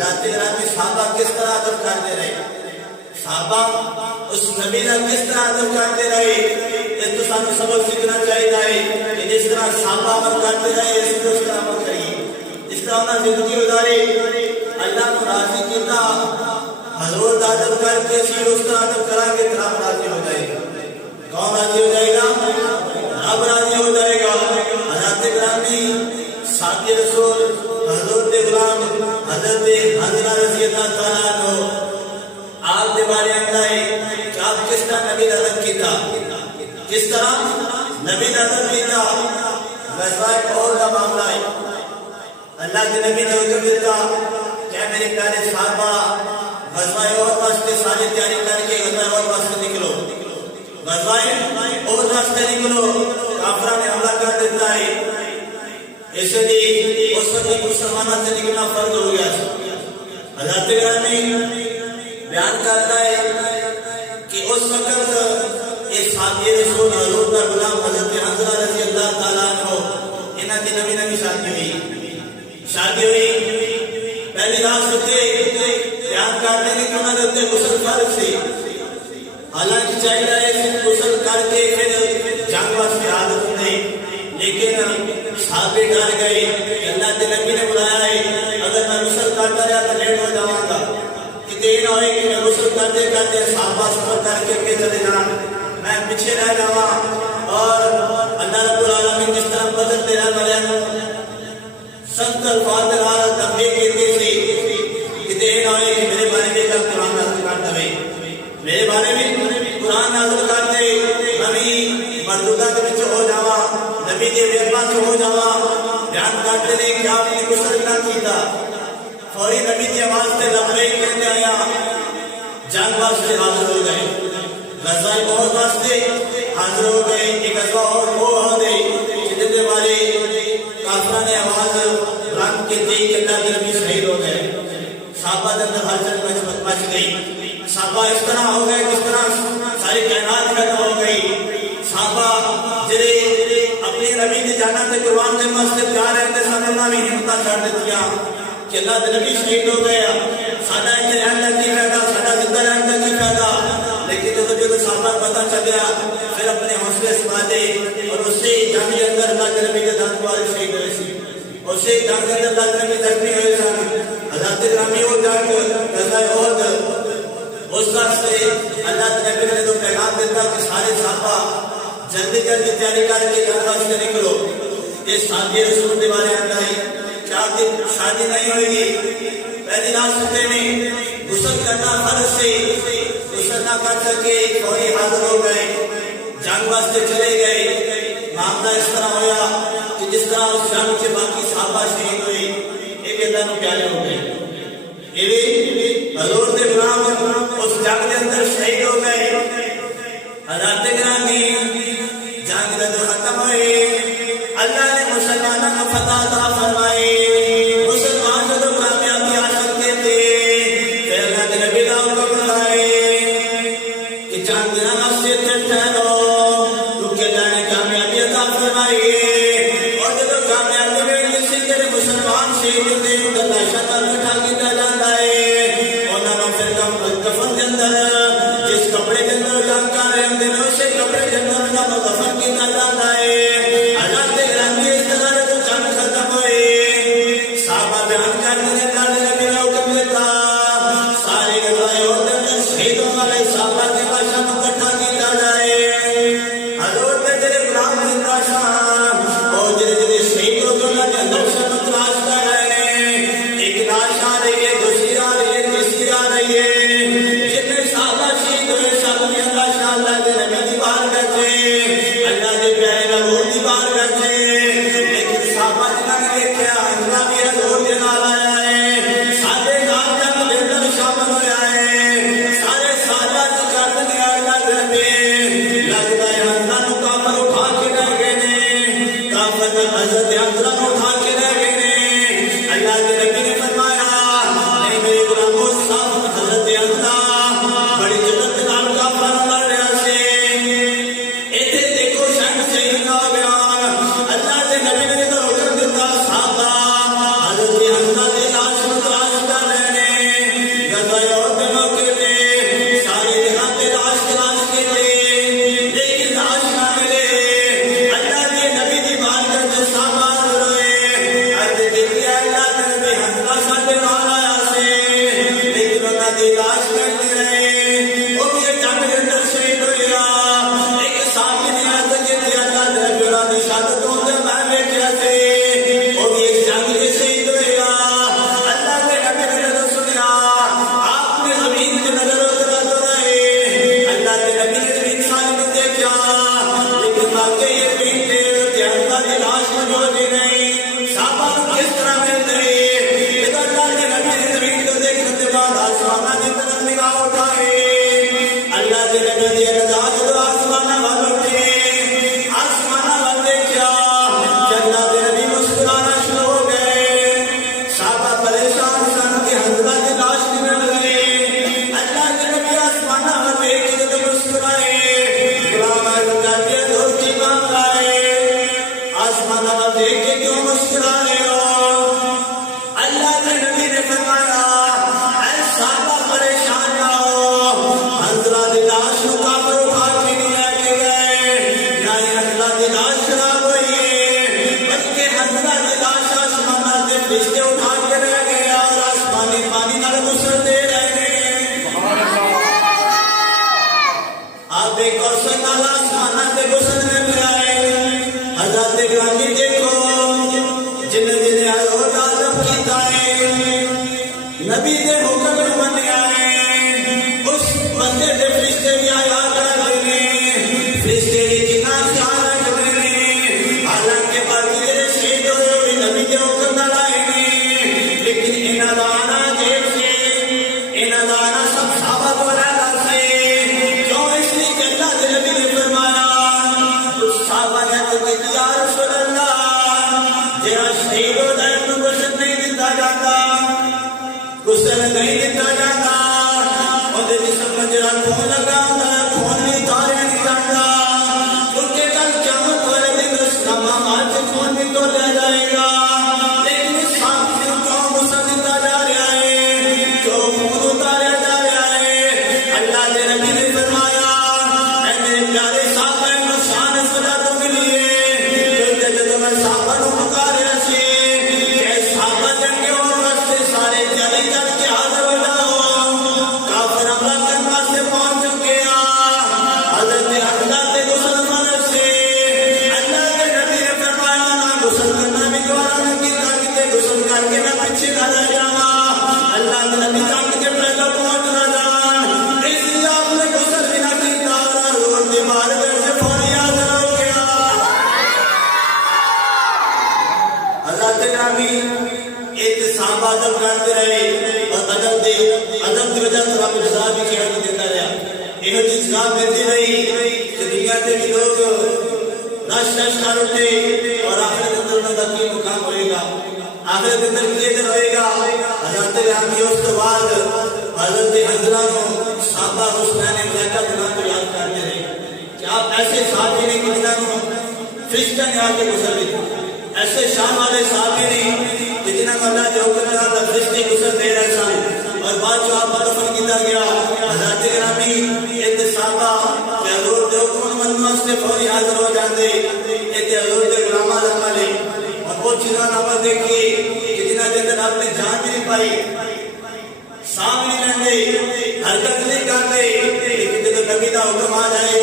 حضرت گرامی صحابہ کس طرح ادب کرتے رہے، صحابہ اس نبی کا کس طرح ادب کرتے رہے، یہ تو سانو سبق سیکھنا چاہیے کہ جس طرح صحابہ عمل کرتے رہے اس طرح عمل کریے، جس طرح انہوں نے زندگی گزاری اللہ کو راضی کیتا، حضور کا ادب کر کے اسی اس طرح ادب کرا کے رب راضی ہو جائے گا۔ کون راضی ہو جائے گا؟ رب راضی ہو جائے گا۔ حضرت گرامی ساتھی رسول حضور دے غلام حضرت حضرت رضی اللہ تعالیٰ عنہ آپ دے بارے اندر ہے کہ آپ کس طرح نبی کا ادب کیتا، کس طرح نبی کا ادب کیتا۔ غزوہ احد کا معاملہ ہے، اللہ کے نبی نے حکم دیتا کہ میرے پیارے صحابہ غزوہ احد واسطے ساری تیاری کر کے غزوہ احد واسطے نکلو، غزوہ احد واسطے نکلو، کافروں نے حملہ کر دیتا ہے، اس لیے اس وقت مسلمانوں سے نکلنا فرض ہو گیا۔ حضرت گرامی بیان کرتا ہے کہ اس وقت اس ساتھی رسول حضور کا غلام حضرت حنظلہ رضی اللہ تعالیٰ عنہ انہاں دی نبی نبی شادی ہوئی، پہلی رات سوتے بیان کرتے ہیں کہ انہوں نے اتنے غسل فرض سی، حالانکہ چاہیے غسل کر کے پھر جنگ واسطے حاضر ہونے، لیکن صحابے ڈر گئے کہ اللہ کے نبی نے بلایا ہے، اگر میں غسل کرتا رہا تو لیٹ ہو جاؤں گا، کتنے نہ ہوئے کہ میں غسل کرتے کرتے صحابہ سفر کر کے چلے جان، میں پیچھے رہ جاؤں، اور اللہ رب العالمین جس طرح بدل دے رہا والے سخت الفاظ تنبیہ کرتے تھے، کتنے نہ ہوئے کہ میرے بارے میں قرآن نازل کرتا ہے، میرے بارے میں قرآن نازل کرتے نبی مردودہ کے بچے ہو جاوا، نبی کے بیربان سے ہو جاوا، بیان کرتے ہیں کہ آپ نے غسل نہ کیتا، فوری نبی کی آواز سے لبیک کہتے آیا، جنگ واسطے حاضر ہو گئے، غزوہ احد واسطے حاضر ہو گئے، ایک غزوہ اور وہ ہو گئے جتنے والے کافروں نے آواز بلند کی تھی کہ اللہ کے نبی شہید ہو گئے، صحابہ کے اندر ہلچل مچ گئی، صحابہ اس طرح ہو گئے جس طرح ساری کائنات ختم ہو گئی، صحابہ جڑے اپنی نبی کی جانت سے قربان کرنے واسطے پیار رہتے سن انہاں بھی ہمت چھڈ دتیاں کہ اللہ کے نبی شہید ہو گیا، ساڈا اتنے رہن کا کی فائدہ، ساڈا زندہ رہن کا کی فائدہ، لیکن جب صحابہ پتہ چلیا پھر اپنے حوصلے سنبھالے اور اسی جنگ کے اندر اللہ کے نبی کے دان والے شہید ہوئے سی، اسی جنگ کے اندر اللہ کے نبی زخمی ہوئے سن۔ حضرت گرامی وہ جنگ غزوہ احد اس واسطے اللہ کے نبی نے تو پیغام دیتا کہ سارے صحابہ جلدی جلدی تیاری کر کے جنگ واسطے نکلو، یہ ساتھی رسول کے بارے اندر ہے کہ آپ کی شادی نہیں ہوئے گی، پہلی رات سوتے میں غسل کرنا فرض سے، غسل نہ کر سکے فوری حاضر ہو گئے، جنگ واسطے چلے گئے، معاملہ اس طرح ہوا کہ جس طرح اس جنگ کے باقی صحابہ شہید ہوئے، ایک اللہ میں پیارے ہو گئے، حضور دے غلام اس جنگ کے اندر شہید ہو گئے۔ حضرت گرامی جنگ جب ختم ہوئے اللہ نے مسلمانوں کو فتح عطا فرمائی، مسلمان جب کامیابی حاصل کیے تھے پھر اللہ کے نبی نے حکم لگائے کہ جنگ جنگ سے ٹھہرو کیونکہ اللہ نے کامیابی عطا فرمائی، اور جب کامیابی میں کسی طرح مسلمان شہید ہوتے ہیں تو اللہ شکل اٹھا کے جاتا ہے، کفن کے اندر جس کپڑے کے اندر جنگ کر رہے ہیں اسی کپڑے کے اندر کا کفن کیا جاتا ہے۔ حضرت گرامی اس طرح جو جنگ ختم ہوئے صحابہ بیان کرنے کے بعد نبی نے حکم دیتا سارے غزوہ احد کے اندر شہیدوں والے صحابہ کے لاشوں کو اکٹھا کیا جائے، حضور کے جڑے غلام کی لاشاں اور جڑے شہید ہو گئے انہاں کے لاشاں کو تلاش کر رہے ہیں، ایک لاش آ رہی ہے، دوسری آ رہی ہے، تیسری آ رہی ہے، حضرت حنظلہ کو اٹھا کے لے گئے، اللہ کے نبی نے فرمایا نہیں میرے غلاموں صاحب حضرت حنظلہ بڑی جرأت نال کافر لڑ رہا سی، ایتھے دیکھو شک صحیح نہ بیان، اللہ کے نبی نے تو حکم دیتا صحابہ حضرت حنظلہ دی لاش کو تلاش کر رہے پریشان سن کہ حضرت کی لاش نکل گئے. اللہ کے نبی آسمانہ میں دیکھ کے تو مسکرائے. غلام عرض کرتے ہیں حضور کی مانگ رہے آسمانہ میں دیکھ کے کیوں مسکرا رہے ہو؟ اللہ کے نبی نے فرمایا اے صحابہ پریشان نہ ہو. حضرت کی لاش کو کافر اٹھا کے نہیں لے کے گئے، نہ ہی حضرت کی لاش خراب ہوئی ہے، بلکہ حضرت کی لاش آسمانہ سے فرشتے اٹھا کے لے گئے اور آسمانی پانی نال غسل دے رہے ہیں. آپ ایک اور سنال آسمانہ سے غسل میں بھی آئے. حضرت گرامی دیکھو جنہیں اور عالم کیتا ہے نبی دے حکم میں بنے آئے. اس بندے دے فرشتے بھی آیا کرتے ہیں، فرشتے بھی کتنا خیال رکھتے ہیں. حالانکہ باقی جڑے شہید ہوئے بھی نبی دے حکم نال آئے ہیں، لیکن انہاں دا آنا جیل سے، انہاں دا آنا سب صحابہ کو علیحدہ سے. کیوں؟ اس لیے کہ اللہ کے نبی نے فرمایا اس صحابہ نے تو کہ یا رسول اللہ جڑا شہید ہو جائے انہوں غسل نہیں دیتا جاتا، غسل نہیں دیتا جاتا. اودے جسم میں جڑا خون لگا ہوندا ہے خون بھی اتاریا نہیں جاتا، کیونکہ کل قیامت والے دن اس کا مال سے خون بھی تو لے جائے گا. لیکن اس صحابی کو کیوں غسل دیتا جا رہا ہے، کیوں خون اتاریا جا رہا ہے؟ اللہ کے نبی نے فرمایا اے میرے پیارے صحابہ کو شان اس وجہ تو ملی ہے کہ جب میں صحابہ کو پکاریا سی کہ صحابہ جنگے اور رستے سارے جاری کر کے حاضر ہو جاؤ، کافر حملہ کرنے سے پہنچ چکے ہیں. حضرت حمزہ کے غسل فرض سے اللہ کے نبی نے فرمایا نہ غسل کرنا بھی گوارا نہ کیتا کہ غسل کر کے میں پیچھے نہ رہ جاواں. اللہ کے نبی جنگ کے پہلے پہنچ نہ جان، اس لیے آپ نے غسل بھی نہ کیتا اور حضور بیمار کر سے فوری حاضر ہو گیا. حضرت نبی ایک صحابہ ادب کرتے رہے اور ادب کی وجہ سے رب جزا بھی کیا دیتا رہا. یہ چیز جزا دیتی رہی کہ دنیا کے بھی لوگ رش کر اٹھے اور آخرت اندر انہوں کا کی مقام ہوئے گا، آخرت اندر کی ادھر ہوئے گا. حضرت نبی اس کے بعد حضرت حنظلہ کو صحابہ حسنین ملائکہ گناہ کو یاد کرتے رہے کہ آپ ایسے صحابی نہیں کہ جنہوں نے فرشتہ نے آ کے غسل دیتا، ایسے شان والے صحابی نہیں کہ جنہوں نے اللہ کے حکم میں فرشتے غسل دے رہے سن اور بعد جو آپ پر دفن کیا گیا. حضرت نبی ایک صحابہ کہ حضور دے حکم مننے سے فوری حاضر ہو جاندے، ایک حضور دے غلام عالم والے اور وہ چیزاں نہ دیکھی کہ جنہاں دے اندر آپ نے جان بھی نہیں پائی، سانس نہیں لیندے، حرکت نہیں کرتے، لیکن جب نبی دا حکم آ جائے